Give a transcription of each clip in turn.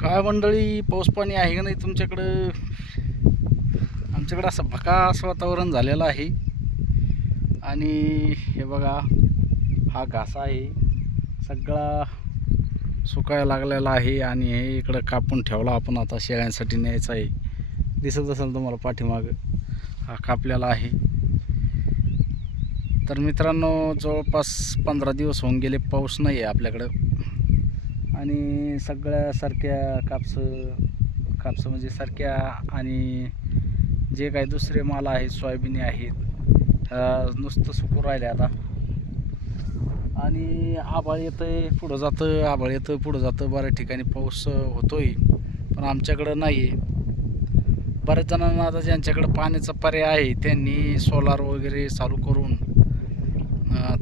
काय मंडळी, पाऊस पाणी आहे का नाही तुमच्याकडं? आमच्याकडं असं भकास वातावरण झालेलं आहे. आणि हे बघा, हा घासा आहे सगळा सुकायला लागलेला आहे. आणि हे इकडं कापून ठेवला आपण, आता शेळ्यांसाठी न्यायचा आहे. दिसत असेल तुम्हाला पाठीमागं हा कापलेला आहे. तर मित्रांनो, जवळपास 15 दिवस होऊन गेले, पाऊस नाही आहे आपल्याकडं. आणि सगळ्यासारख्या कापसं म्हणजे सारख्या, आणि जे काही दुसरे माल आहेत, सोयाबीन आहेत, नुसतं सुकून राहिले आता. आणि आभाळ येतं पुढं जातं, आभाळ येतं पुढं जातं. बऱ्याच ठिकाणी पाऊस होतोय, पण आमच्याकडं नाही आहे. बऱ्याच जणांना आता ज्यांच्याकडं पाण्याचा पर्याय आहे त्यांनी सोलार वगैरे चालू करून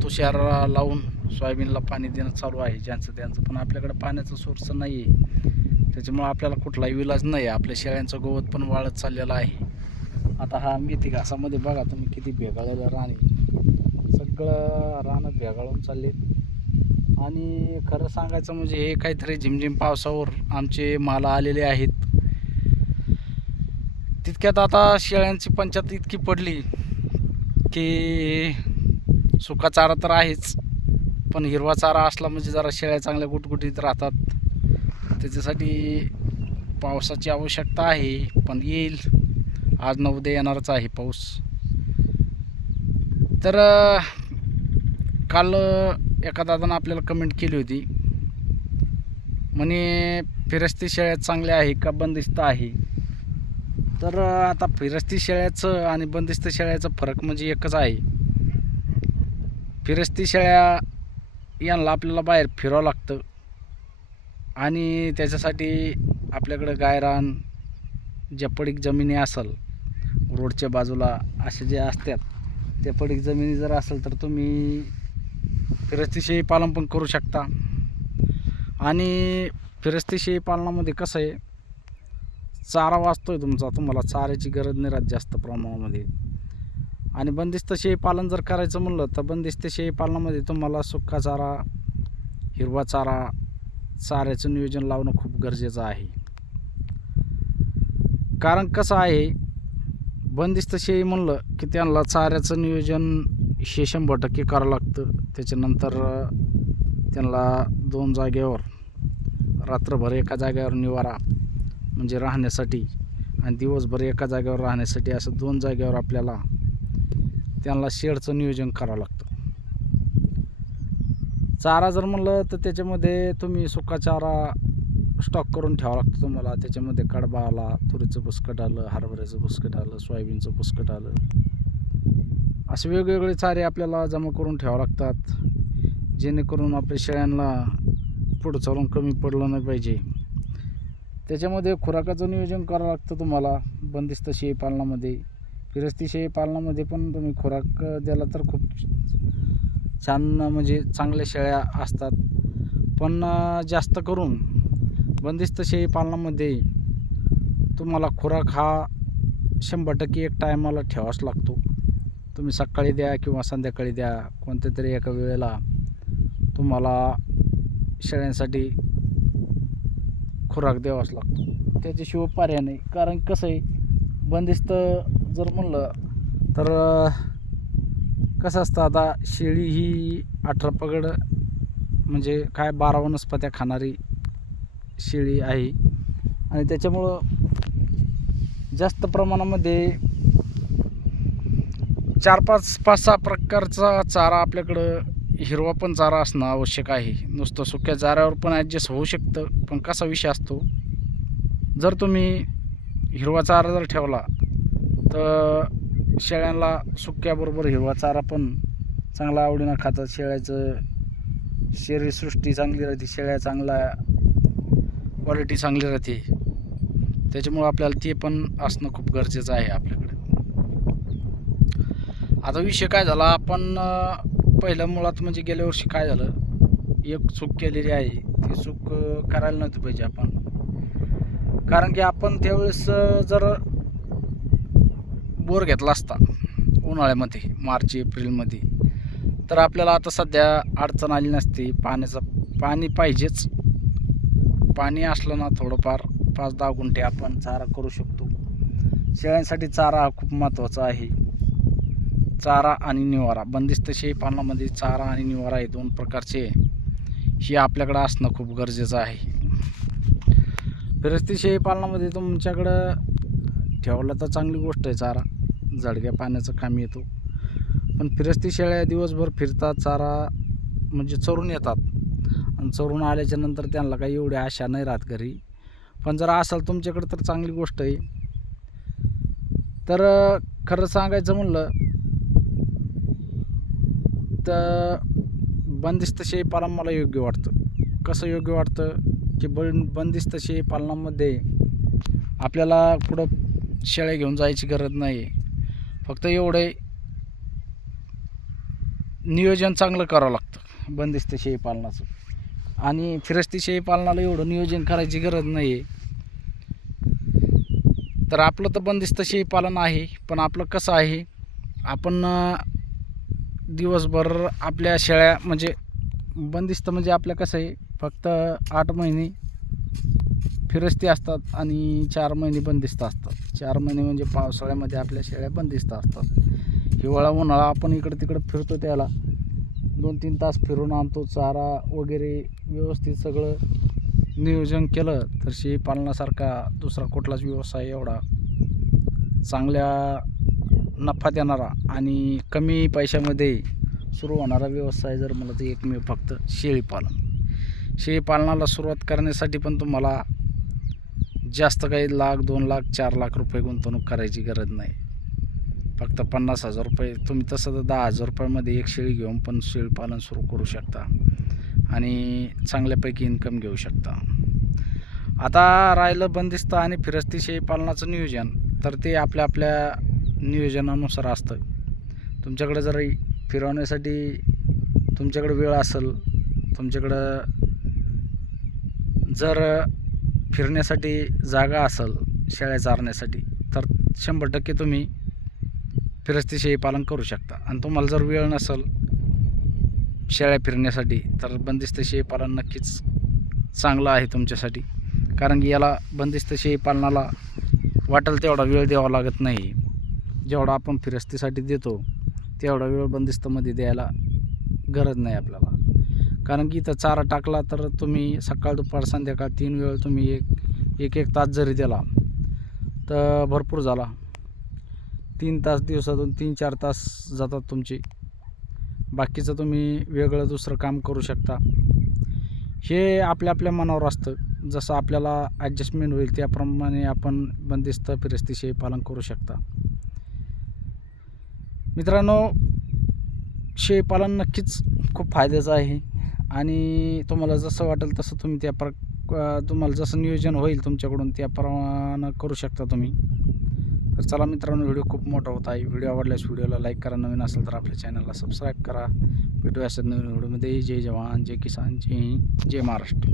तुषार लावून सोयाबीनला पाणी देणं चालू आहे ज्यांचं त्यांचं. पण आपल्याकडं पाण्याचा सोर्स नाही आहे, त्याच्यामुळं आपल्याला कुठलाही इलाज नाही आहे. आपल्या शेळ्यांचं गवत पण वाळत चाललेलं आहे. आता हा मेथी घासामध्ये बघा तुम्ही किती भेगाळलेलं रान आहे, सगळं रानात भेगाळून चालले. आणि खरं सांगायचं म्हणजे हे काहीतरी झिमझिम पावसावर आमचे माल आलेले आहेत. तितक्यात आता शेळ्यांची पंचायत इतकी पडली की सुका चारा तर आहेच, पण हिरवा चारा असला म्हणजे जरा शेळ्या चांगल्या गुटगुटीत राहतात. त्याच्यासाठी पावसाची आवश्यकता आहे, पण येईल. आज न उद्या येणारच आहे पाऊस. तर काल एका दादानं आपल्याला कमेंट केली होती, म्हणे फिरस्ती शेळ्या चांगल्या आहे का बंदिस्त आहे? तर आता फिरस्ती शेळ्याचं आणि बंदिस्त शेळ्याचं फरक म्हणजे एकच आहे. फिरस्ती शेळ्या यांना आपल्याला बाहेर फिरावं लागतं, आणि त्याच्यासाठी आपल्याकडं गायरान ज्या पडीक जमिनी असेल रोडच्या बाजूला असे जे असतात, त्या पडीक जमिनी जर असेल तर तुम्ही फिरस्ती शेळी पालन पण करू शकता. आणि फिरस्ती शेळी पालनामध्ये कसं आहे, चारा वाचतोय तुमचा, तुम्हाला चाऱ्याची गरज नाही राहत जास्त प्रमाणामध्ये. आणि बंदिस्त शेळी पालन जर करायचं म्हणलं तर बंदिस्त शेळी पालनामध्ये तुम्हाला सुका चारा, हिरवा चारा, चाऱ्याचं नियोजन लावणं खूप गरजेचं आहे. कारण कसं आहे, बंदिस्त शेळी म्हणलं की त्यांना चाऱ्याचं नियोजन हे 100% करावं लागतं. त्याच्यानंतर त्यांना 2 जागेवर रात्रभर एका जागेवर निवारा म्हणजे राहण्यासाठी, आणि दिवसभर एका जागेवर राहण्यासाठी, असं 2 जागेवर आपल्याला त्यांना शेडचं नियोजन करावं लागतं. चारा जर म्हणलं तर त्याच्यामध्ये तुम्ही सुका चारा स्टॉक करून ठेवावं लागतं तुम्हाला. त्याच्यामध्ये कडबा आला, तुरीचं बुसकट आलं, हरभऱ्याचं बुसकट आलं, सोयाबीनचं बुसकट आलं, असे वेगवेगळे चारे आपल्याला जमा करून ठेवावं लागतात, जेणेकरून आपल्या शेळ्यांना पुढं चालून कमी पडलं नाही पाहिजे. त्याच्यामध्ये खुराकाचं नियोजन करावं लागतं तुम्हाला बंदिस्त शेळी पालनामध्ये. फिरस्ती शेळी पालनामध्ये पण तुम्ही खुराक द्याला तर खूप छान, म्हणजे चांगल्या शेळ्या असतात. पण जास्त करून बंदिस्त शेळी पालनामध्ये तुम्हाला खुराक हा 100% एक टायमाला ठेवावाच लागतो. तुम्ही सकाळी द्या किंवा संध्याकाळी द्या, कोणत्या तरी एका वेळेला तुम्हाला शेळ्यांसाठी खुराक द्यावाच लागतो, त्याच्याशिवाय पर्याय नाही. कारण कसं आहे, बंदिस्त जर म्हणलं तर कसं असतं, आता शेळी ही 18 पगड म्हणजे काय 12 वनस्पत्या खाणारी शेळी आहे. आणि त्याच्यामुळं जास्त प्रमाणामध्ये 4-5-6 प्रकारचा चारा आपल्याकडं, हिरवा पण चारा असणं आवश्यक आहे. नुसतं सुक्या चाऱ्यावर पण ॲडजस्ट होऊ शकतं, पण कसा विषय असतो, जर तुम्ही हिरवा चारा जर ठेवला तर शेळ्यांना सुक्याबरोबर हिरवा चारा पण चांगला आवडीनं खातात. शेळ्याचं शरीरसृष्टी चांगली राहते, शेळ्या चांगला क्वालिटी चांगली राहते. त्याच्यामुळं आपल्याला ते पण असणं खूप गरजेचं आहे आपल्याकडे. आता विषय काय झाला, आपण पहिल्या मुळात म्हणजे गेल्या वर्षी काय झालं, एक चूक केलेली आहे. ती चूक करायला नव्हती पाहिजे आपण. कारण की आपण त्यावेळेस जर बोर घेतला असता उन्हाळ्यामध्ये, मार्च-एप्रिलमध्ये, तर आपल्याला आता सध्या अडचण आली नसती. पाणी पाहिजेच, पाणी असलं ना थोडंफार 5-10 गुंठे आपण चारा करू शकतो. शेळ्यांसाठी चारा हा खूप महत्त्वाचा आहे. चारा आणि निवारा, बंदिस्त शेळी पालनामध्ये चारा आणि निवारा हे 2 प्रकारचे हे आपल्याकडं असणं खूप गरजेचं आहे. फिरस्ती शेळी पालनामध्ये तुमच्याकडं ठेवला तर चांगली गोष्ट आहे चारा, झडग्या पाण्याचं काम येतो. पण फिरस्ती शेळ्या दिवसभर फिरतात, चारा म्हणजे चरून येतात आणि चरून आल्याच्या नंतर त्यांना काही एवढी आशा नाही राहत घरी. पण जर असेल तुमच्याकडं तर चांगली गोष्ट आहे. तर खरं सांगायचं म्हणलं तर बंदिस्त शेळी पालन मला योग्य वाटतं. कसं योग्य वाटतं की बंदिस्त शेळी पालनामध्ये आपल्याला कुठं शेळ्या घेऊन जायची गरज नाही. फक्त एवढे नियोजन चांगलं करावं लागतं बंदिस्त शेळी पालनाचं. आणि फिरस्ती शेळी पालनाला एवढं नियोजन करायची गरज नाही आहे. तर आपलं तर बंदिस्त शेळी पालन आहे, पण आपलं कसं आहे, आपण दिवसभर आपल्या शेळ्या म्हणजे बंदिस्त म्हणजे आपल्या कसं आहे, फक्त 8 महिने फिरस्ती असतात आणि 4 महिने बंदिस्त असतात. 4 महिने म्हणजे पावसाळ्यामध्ये आपल्या शेळ्या बंदिस्त असतात. हिवाळा उन्हाळा आपण इकडं तिकडं फिरतो, त्याला 2-3 तास फिरून आणतो. चारा वगैरे व्यवस्थित सगळं नियोजन केलं तर शेळी पालनासारखा दुसरा कुठलाच व्यवसाय एवढा चांगल्या नफा देणारा आणि कमी पैशामध्ये सुरू होणारा व्यवसाय जर मला तर एकमेव फक्त शेळीपालन. शेळीपालनाला सुरुवात करण्यासाठी पण तुम्हाला जास्त काही 1,00,000, 2,00,000, 4,00,000 रुपये गुंतवणूक करायची गरज नाही. फक्त 50,000 रुपये, तुम्ही तसं तर 10,000 रुपयामध्ये एक शेळी घेऊन पण शेळीपालन सुरू करू शकता आणि चांगल्यापैकी इन्कम घेऊ शकता. आता राहिलं बंदिस्त आणि फिरस्ती शेळीपालनाचं नियोजन, तर ते आपल्या आपल्या नियोजनानुसार असतं. तुमच्याकडे जर फिरवण्यासाठी तुमच्याकडे वेळ असेल, तुमच्याकडं जर फिरण्यासाठी जागा असेल शेळ्या चारण्यासाठी, तर 100% तुम्ही फिरस्ती शेळी पालन करू शकता. आणि तुम्हाला जर वेळ नसेल शेळ्या फिरण्यासाठी, तर बंदिस्त शेळी पालन नक्कीच चांगलं आहे तुमच्यासाठी. कारण की याला बंदिस्त शेळी पालनाला वाटेल तेवढा वेळ द्यावा लागत नाही. जेवढा आपण फिरस्तीसाठी देतो तेवढा वेळ बंदिस्तमध्ये द्यायला गरज नाही आपल्याला. कारण की इथं चारा टाकला तर तुम्ही सकाळ दुपार संध्याकाळ 3 वेळ तुम्ही एक तास जरी दिला तर भरपूर झाला. 3 तास दिवसातून 3-4 तास जातात तुमचे. बाकीचं तुम्ही वेगळं दुसरं काम करू शकता. हे आपल्या आपल्या मनावर असतं. जसं आपल्याला ॲडजस्टमेंट होईल त्याप्रमाणे आपण बंदिस्त फिरस्ती शेळी पालन करू शकता. मित्रांनो, शेळीपालन नक्कीच खूप फायद्याचं आहे आणि तुम्हाला जसं वाटेल तसं तुम्ही तुम्हाला जसं नियोजन होईल तुमच्याकडून त्याप्रमाणे करू शकता तुम्ही. तर चला मित्रांनो, व्हिडिओ खूप मोठा होत आहे. व्हिडिओ आवडल्यास व्हिडिओला लाईक करा, नवीन असेल तर आपल्या चॅनलला सबस्क्राईब करा. भेटूया असं नवीन व्हिडिओमध्ये. जय जवान, जय किसान, जय हिंद, जय महाराष्ट्र.